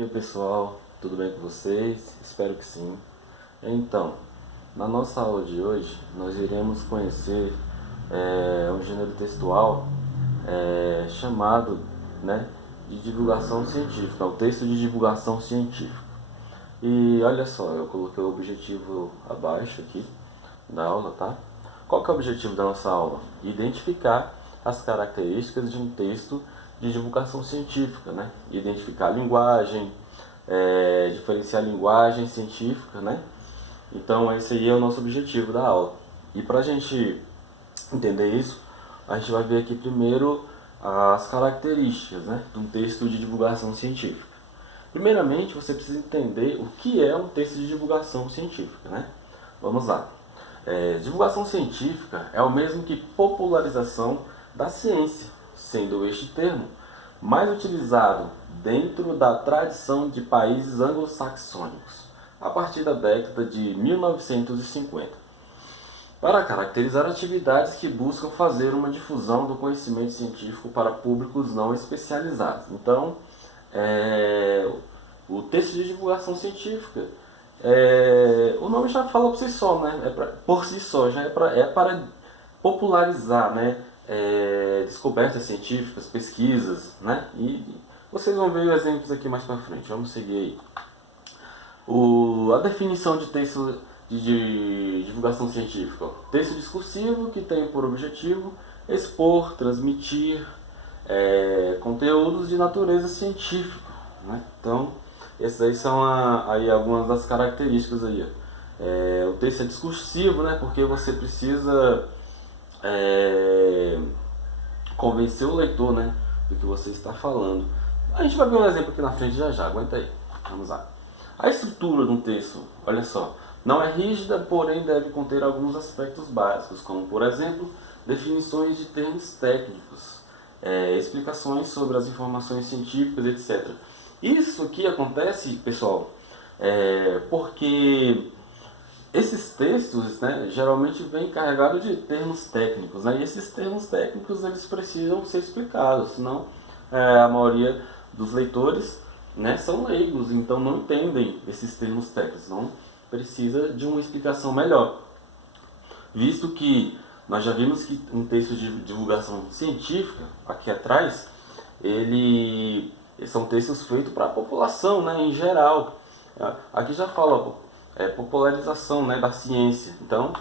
dia pessoal, tudo bem com vocês? Espero que sim. Então, na nossa aula de hoje, nós iremos conhecer um gênero textual chamado, de divulgação científica, o texto de divulgação científica. E olha só, eu coloquei o objetivo abaixo aqui da aula, tá? Qual que é o objetivo da nossa aula? Identificar as características de um texto de divulgação científica, né? Identificar a linguagem, diferenciar a linguagem científica, né? Então esse aí é o nosso objetivo da aula. E para a gente entender isso, a gente vai ver aqui primeiro as características, né, de um texto de divulgação científica. Primeiramente, você precisa entender o que é um texto de divulgação científica, né? Vamos lá. Divulgação científica é o mesmo que popularização da ciência, sendo este termo mais utilizado dentro da tradição de países anglo-saxônicos, a partir da década de 1950, para caracterizar atividades que buscam fazer uma difusão do conhecimento científico para públicos não especializados. Então, o texto de divulgação científica, o nome já fala por si só, né? Por si só, já é para popularizar, né? Descobertas científicas, pesquisas, né? E vocês vão ver exemplos aqui mais para frente. Vamos seguir aí. A definição de texto de divulgação científica. Texto discursivo que tem por objetivo expor, transmitir conteúdos de natureza científica, né? Então, essas aí são aí algumas das características aí. O texto é discursivo, né? Porque você precisa convencer o leitor, né, do que você está falando. A gente vai ver um exemplo aqui na frente já, aguenta aí. Vamos lá. A estrutura de um texto, olha só, não é rígida, porém deve conter alguns aspectos básicos, como, por exemplo, definições de termos técnicos, explicações sobre as informações científicas, etc. Isso aqui acontece, pessoal, porque esses textos, né, geralmente vêm carregados de termos técnicos, né, e esses termos técnicos eles precisam ser explicados, senão a maioria dos leitores, né, são leigos, então não entendem esses termos técnicos, não precisa de uma explicação melhor. Visto que nós já vimos que um texto de divulgação científica, aqui atrás, são textos feitos para a população, né, em geral. Aqui já fala popularização, né, da ciência. Então,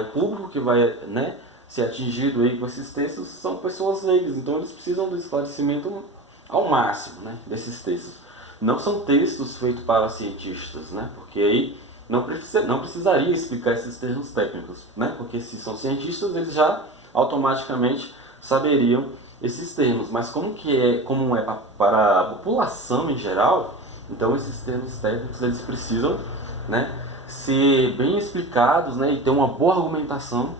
o público que vai, né, ser atingido aí com esses textos são pessoas leigas, então eles precisam do esclarecimento ao máximo, né, desses textos. Não são textos feitos para cientistas, né, porque aí não precisaria explicar esses termos técnicos, né, porque se são cientistas eles já automaticamente saberiam esses termos, mas como é para a população em geral, então esses termos técnicos eles precisam, né, ser bem explicados, né, e ter uma boa argumentação.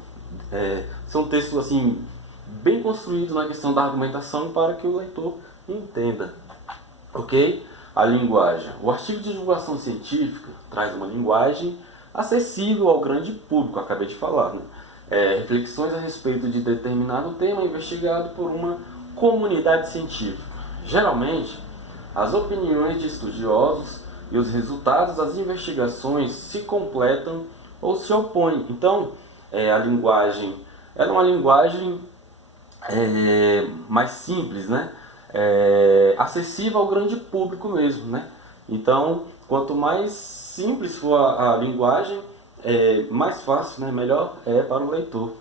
São textos assim bem construídos na questão da argumentação para que o leitor entenda, ok? A linguagem. O artigo de divulgação científica traz uma linguagem acessível ao grande público, acabei de falar, né? Reflexões a respeito de determinado tema investigado por uma comunidade científica. Geralmente, as opiniões de estudiosos e os resultados das investigações se completam ou se opõem. Então, a linguagem é uma linguagem mais simples, né? Acessível ao grande público mesmo, né? Então, quanto mais simples for a linguagem, mais fácil, né? Melhor é para o leitor.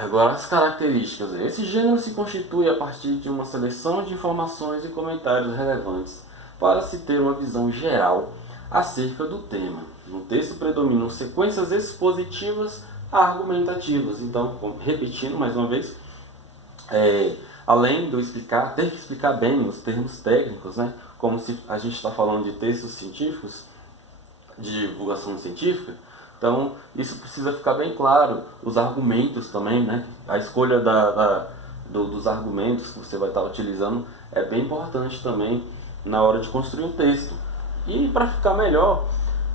Agora as características. Esse gênero se constitui a partir de uma seleção de informações e comentários relevantes para se ter uma visão geral acerca do tema. No texto predominam sequências expositivas argumentativas. Então, repetindo mais uma vez, além de eu ter que explicar bem os termos técnicos, né, como se a gente está falando de textos científicos, de divulgação científica, então isso precisa ficar bem claro. Os argumentos também, né, a escolha dos argumentos que você vai estar utilizando é bem importante também na hora de construir um texto. E para ficar melhor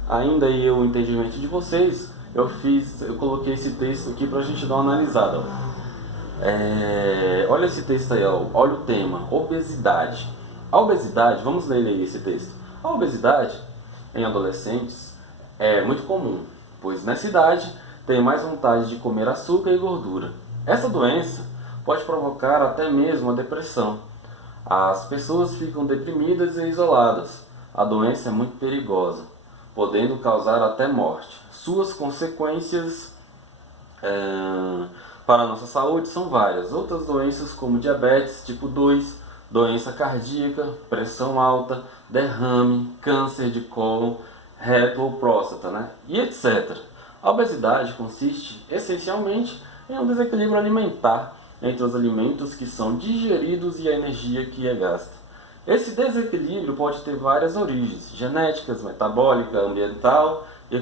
ainda aí o entendimento de vocês, eu coloquei esse texto aqui para a gente dar uma analisada. Olha esse texto aí, olha o tema, obesidade. A obesidade, vamos ler aí esse texto. A obesidade em adolescentes é muito comum, pois nessa idade tem mais vontade de comer açúcar e gordura. Essa doença pode provocar até mesmo a depressão. As pessoas ficam deprimidas e isoladas. A doença é muito perigosa, podendo causar até morte. Suas consequências para a nossa saúde são várias. Outras doenças como diabetes tipo 2, doença cardíaca, pressão alta, derrame, câncer de cólon, reto ou próstata, né? E etc. A obesidade consiste essencialmente em um desequilíbrio alimentar entre os alimentos que são digeridos e a energia que é gasta. Esse desequilíbrio pode ter várias origens: genéticas, metabólica, ambiental e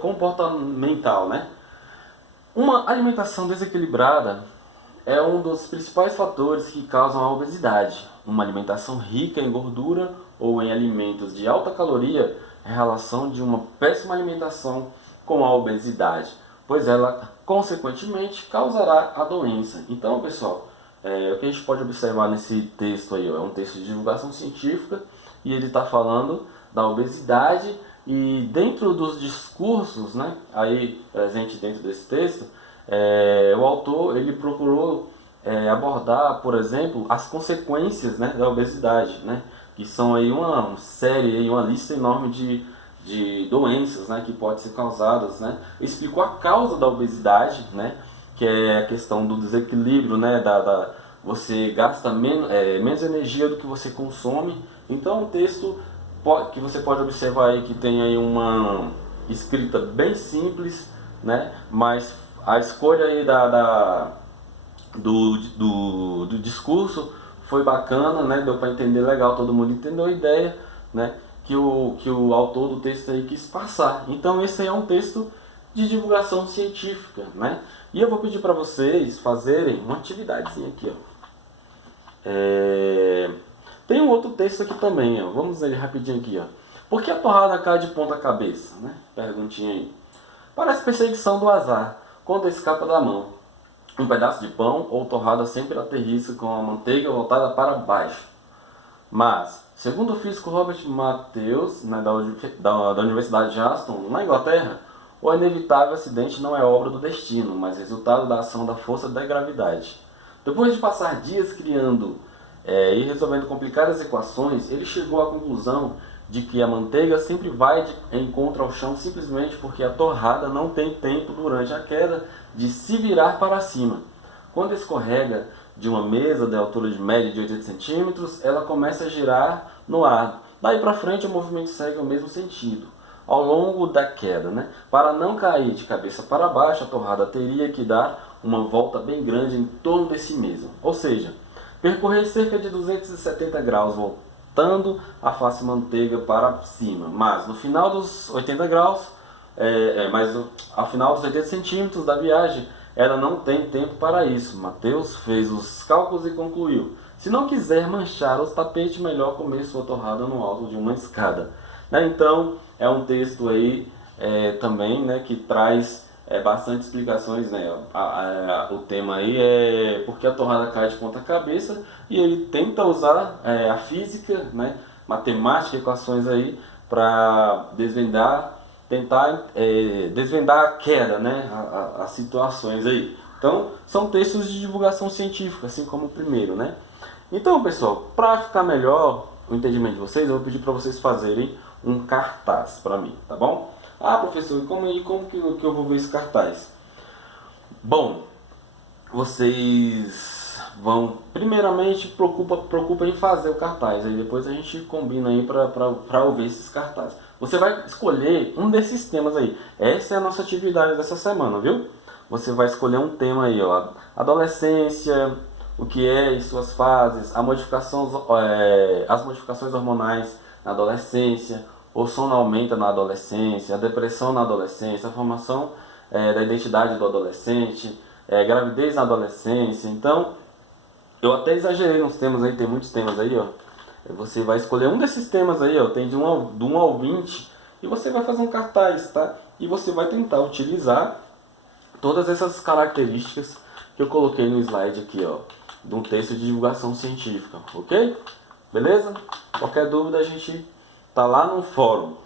comportamental, né? Uma alimentação desequilibrada é um dos principais fatores que causam a obesidade. Uma alimentação rica em gordura ou em alimentos de alta caloria é a relação de uma péssima alimentação com a obesidade, pois ela, consequentemente, causará a doença. Então, pessoal, o que a gente pode observar nesse texto aí, ó, é um texto de divulgação científica e ele está falando da obesidade. E dentro dos discursos, né, aí presente dentro desse texto, o autor ele procurou abordar, por exemplo, as consequências, né, da obesidade, né, que são aí uma série, aí, uma lista enorme de doenças, né, que podem ser causadas, né. Explicou a causa da obesidade, né, que é a questão do desequilíbrio, né, você gasta menos energia do que você consome. Então, um texto que você pode observar aí que tem aí uma escrita bem simples, né? Mas a escolha aí do discurso foi bacana, né? Deu para entender legal, todo mundo entendeu a ideia, né? Que o autor do texto aí quis passar. Então esse aí é um texto de divulgação científica, né? E eu vou pedir para vocês fazerem uma atividadezinha aqui, ó. Tem um outro texto aqui também, ó. Vamos ler rapidinho aqui, ó. Por que a torrada cai de ponta cabeça, né? Perguntinha aí. Parece perseguição do azar, quando escapa da mão. Um pedaço de pão ou torrada sempre aterrissa com a manteiga voltada para baixo. Mas, segundo o físico Robert Matthews, né, da Universidade de Aston, na Inglaterra, o inevitável acidente não é obra do destino, mas resultado da ação da força da gravidade. Depois de passar dias criando e resolvendo complicadas equações, ele chegou à conclusão de que a manteiga sempre vai de encontro ao chão simplesmente porque a torrada não tem tempo durante a queda de se virar para cima. Quando escorrega de uma mesa de altura de média de 80 centímetros, ela começa a girar no ar. Daí para frente o movimento segue o mesmo sentido. Ao longo da queda, né? Para não cair de cabeça para baixo, a torrada teria que dar uma volta bem grande em torno de si mesma. Ou seja, percorrer cerca de 270 graus, voltando a face manteiga para cima. Mas no final dos 80 graus, ao final dos 80 centímetros da viagem, ela não tem tempo para isso. Mateus fez os cálculos e concluiu: se não quiser manchar os tapetes, melhor comer sua torrada no alto de uma escada. Né? Então, é um texto aí também, né, que traz bastante explicações, né? O tema aí é porque a torrada cai de ponta cabeça, e ele tenta usar a física, né, matemática, equações aí para tentar desvendar a queda, né, as situações aí. Então, são textos de divulgação científica, assim como o primeiro, né? Então, pessoal, para ficar melhor o entendimento de vocês, eu vou pedir para vocês fazerem um cartaz para mim, tá bom? Ah, professor, e como que eu vou ver esse cartaz? Bom, vocês vão, primeiramente, preocupa em fazer o cartaz, aí depois a gente combina aí para ver esses cartazes. Você vai escolher um desses temas aí. Essa é a nossa atividade dessa semana, viu? Você vai escolher um tema aí, ó. Adolescência, o que é e suas fases, as modificações hormonais na adolescência, o sono aumenta na adolescência, a depressão na adolescência, a formação da identidade do adolescente, gravidez na adolescência. Então, eu até exagerei nos temas aí, tem muitos temas aí, ó. Você vai escolher um desses temas aí, ó, tem do 1 ao 20, e você vai fazer um cartaz, tá? E você vai tentar utilizar todas essas características que eu coloquei no slide aqui, ó, de um texto de divulgação científica, ok? Beleza? Qualquer dúvida a gente tá lá no fórum.